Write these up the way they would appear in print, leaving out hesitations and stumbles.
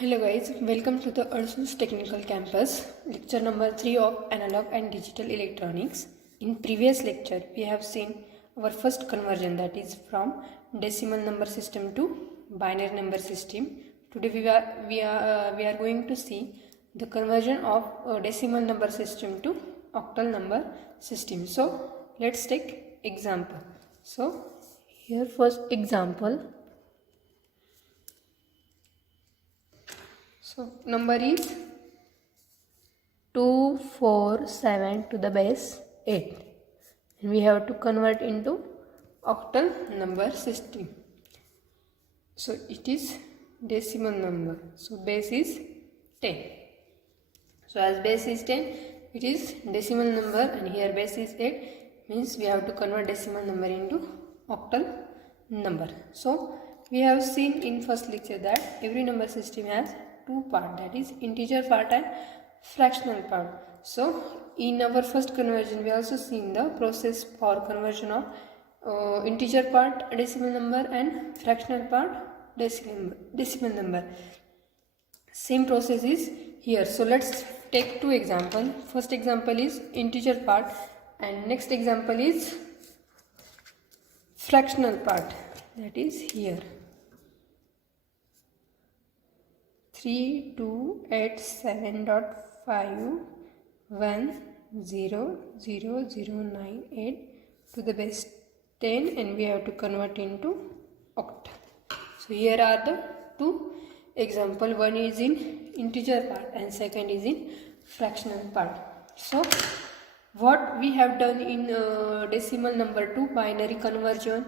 Hello guys, welcome to the Ursus Technical Campus, lecture number 3 of Analog and Digital Electronics. In previous lecture, we have seen our first conversion, that is from decimal number system to binary number system. Today we are going to see the conversion of decimal number system to octal number system. So let's take example. So here first example. So number is 247 to the base 8 and we have to convert into octal number system. So it is decimal number. So base is 10. So as base is 10, it is decimal number, and here base is 8, means we have to convert decimal number into octal number. So we have seen in first lecture that every number system has two parts, that is integer part and fractional part. So in our first conversion we also seen the process for conversion of integer part decimal number and fractional part decimal number. Same process is here. So let's take two examples. First example is integer part and next example is fractional part, that is here. 3287.51000098 to the base 10, and we have to convert into octal. So here are the two example. One is in integer part and second is in fractional part. So what we have done in decimal number to binary conversion,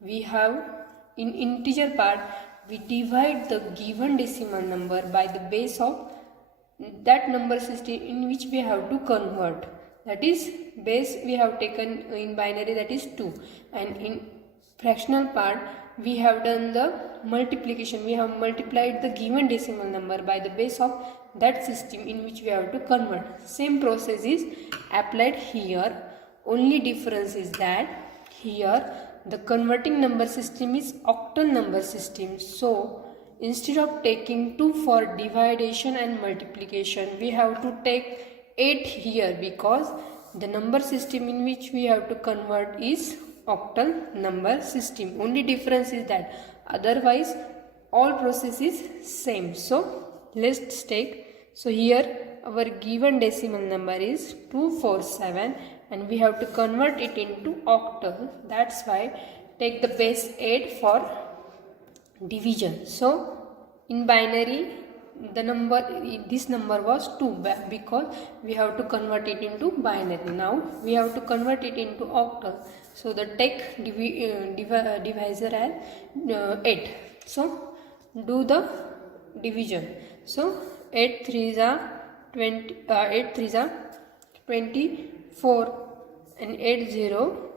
we have in integer part we divide the given decimal number by the base of that number system in which we have to convert. That is, base we have taken in binary, that is 2, and in fractional part we have done the multiplication. We have multiplied the given decimal number by the base of that system in which we have to convert. Same process is applied here. Only difference is that here the converting number system is octal number system. So instead of taking 2 for division and multiplication, we have to take 8 here, because the number system in which we have to convert is octal number system. Only difference is that, otherwise all process is same. So let's take, so here our given decimal number is 247 and we have to convert it into octal. That's why take the base 8 for division. So in binary the number, this number was 2 because we have to convert it into binary. Now we have to convert it into octal. So the take divisor as 8. So do the division. So 8 3s are 20, 8 3s are 24 and 8 0.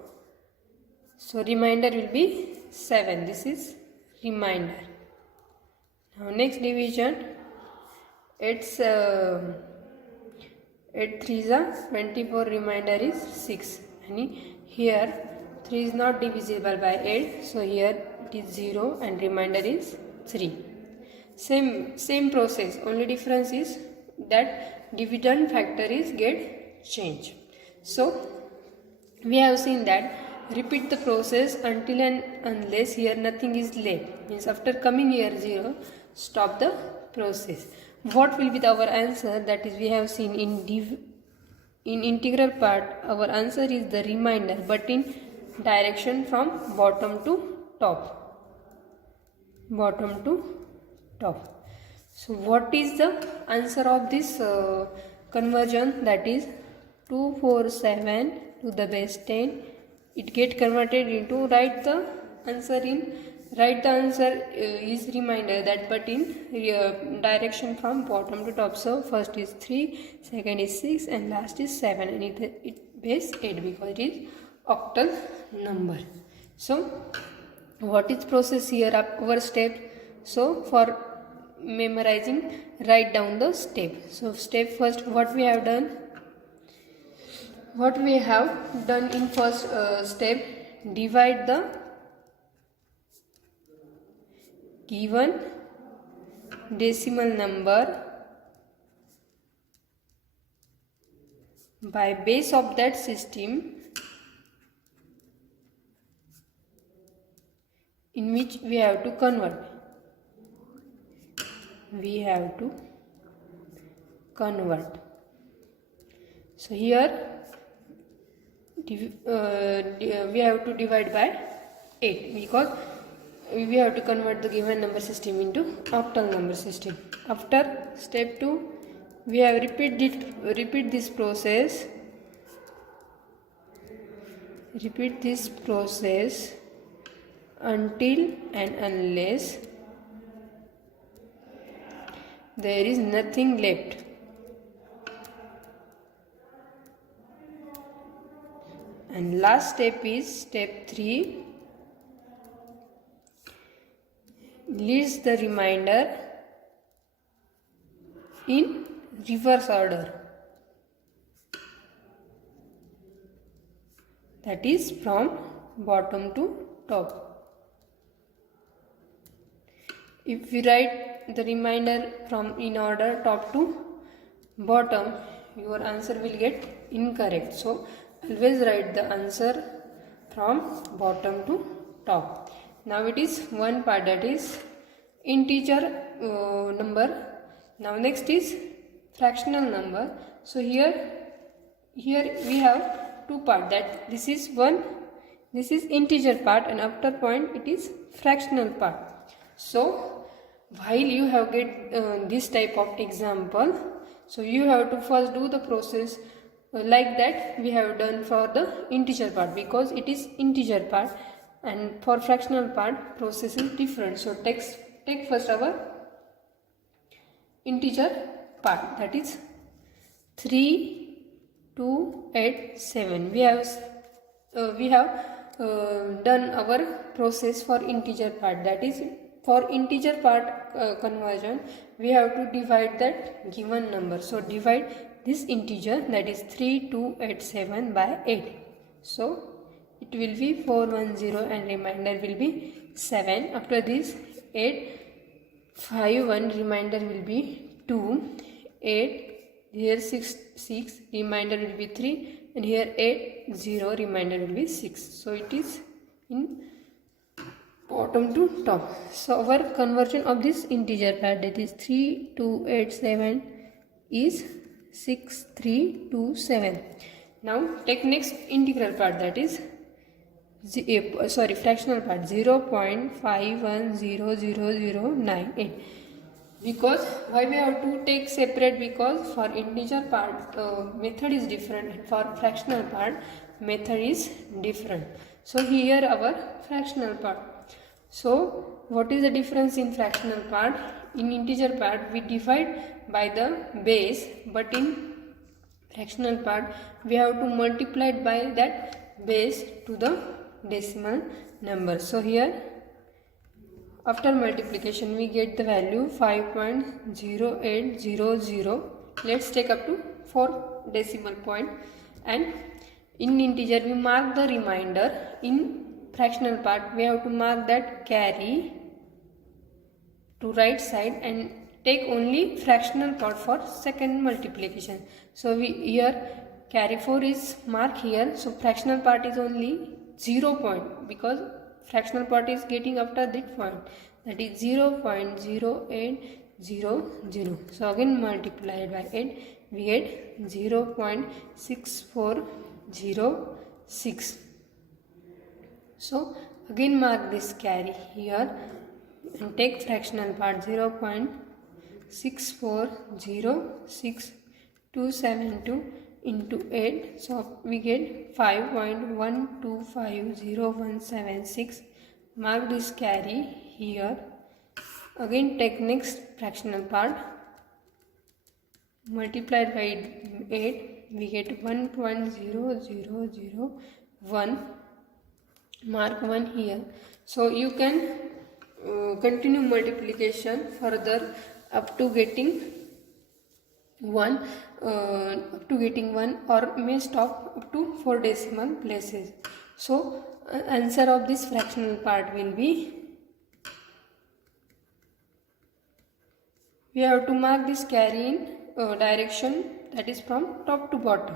So remainder will be 7. This is remainder. Now next division, 8 3s are 24, remainder is 6. And here 3 is not divisible by 8, so here it is 0 and remainder is 3. Same process, only difference is that dividend factor is get changed. So we have seen that repeat the process until and unless here nothing is left, means after coming here 0, stop the process. What will be our answer? That is, we have seen in integral part our answer is the remainder, but in direction from bottom to top. Bottom to top. So what is the answer of this conversion? That is 247 to the base 10. It get converted into, write the answer is remainder, that, but in direction from bottom to top. So first is 3, second is 6 and last is 7, and it base 8 because it is octal number. So what is process here, our step? So for memorizing, write down the step. So step first, what we have done in first step, divide the given decimal number by base of that system in which we have to convert. We have to convert. So here we have to divide by 8 because we have to convert the given number system into octal number system. After step 2, we have repeat this process until and unless there is nothing left. And last step is step 3, leads the remainder in reverse order, that is from bottom to top. If we write the remainder from in order top to bottom, your answer will get incorrect. So always write the answer from bottom to top. Now it is one part, that is integer number. Now next is fractional number. So here we have two parts, that this is integer part, and after point it is fractional part. So while you have get this type of example, so you have to first do the process like that we have done for the integer part, because it is integer part, and for fractional part process is different. So take first our integer part, that is 3, 2, 8, 7. We have done our process for integer part, that is for integer part conversion we have to divide that given number. So divide this integer, that is 3287 by 8. So it will be 410 and remainder will be 7. After this 851 remainder will be 2. 8 here 6 remainder will be 3, and here 80 remainder will be 6. So it is in bottom to top. So our conversion of this integer part, that is 3287 is 6327. Now take next integral part, that is fractional part 0.51000098. Because why we have to take separate, because for integer part method is different, and for fractional part method is different. So here our fractional part. So what is the difference in fractional part? In integer part we divide by the base, but in fractional part we have to multiply by that base to the decimal number. So here after multiplication we get the value 5.0800. Let's take up to 4 decimal point, and in integer we mark the remainder. In fractional part we have to mark that carry to right side and take only fractional part for second multiplication. So we here carry 4 is marked here, so fractional part is only 0 point, because fractional part is getting after that point, that is 0.0800. So again multiplied by 8 we get 0.6406. So again mark this carry here and take fractional part 0.640672 into 8. So we get 5.125076. Mark this carry here. Again take next fractional part, multiplied by 8 we get 1.0001. Mark 1 here. So you can continue multiplication further up to getting 1 or may stop up to 4 decimal places. So answer of this fractional part will be we have to mark this carry in direction, that is from top to bottom.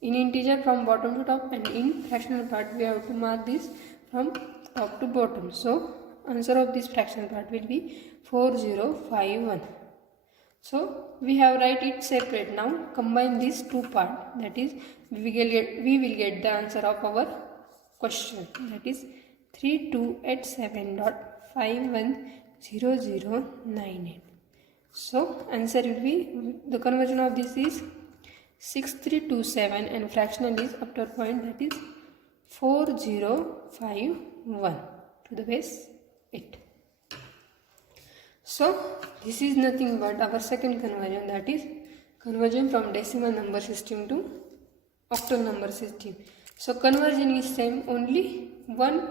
In integer from bottom to top, and in fractional part we have to mark this from top to bottom. So answer of this fractional part will be 4051. So we have write it separate. Now combine these two parts, that is we will get the answer of our question, that is 3287.510098. So answer will be, the conversion of this is 6327 and fractional is after point, that is 4051 to the base 8. So this is nothing but our second conversion, that is conversion from decimal number system to octal number system. So conversion is same, only one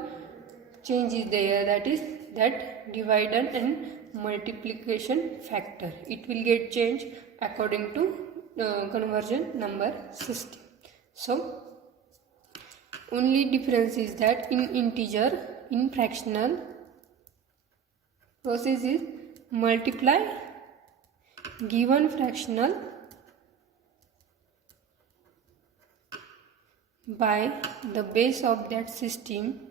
change is there, that is that divider and multiplication factor. It will get changed according to conversion number system. So only difference is that in integer, in fractional process is multiply given fractional by the base of that system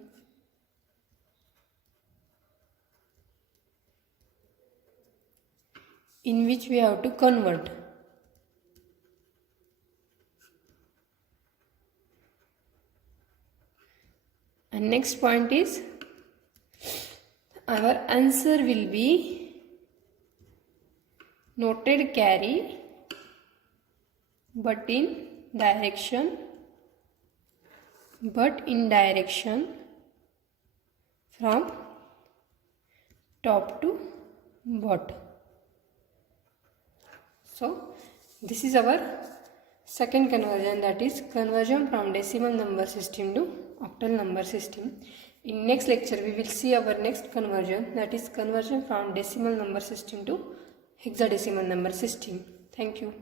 in which we have to convert. And next point is, our answer will be noted carry but in direction from top to bottom. So this is our second conversion, that is conversion from decimal number system to octal number system. In next lecture we will see our next conversion, that is conversion from decimal number system to hexadecimal number system. Thank you.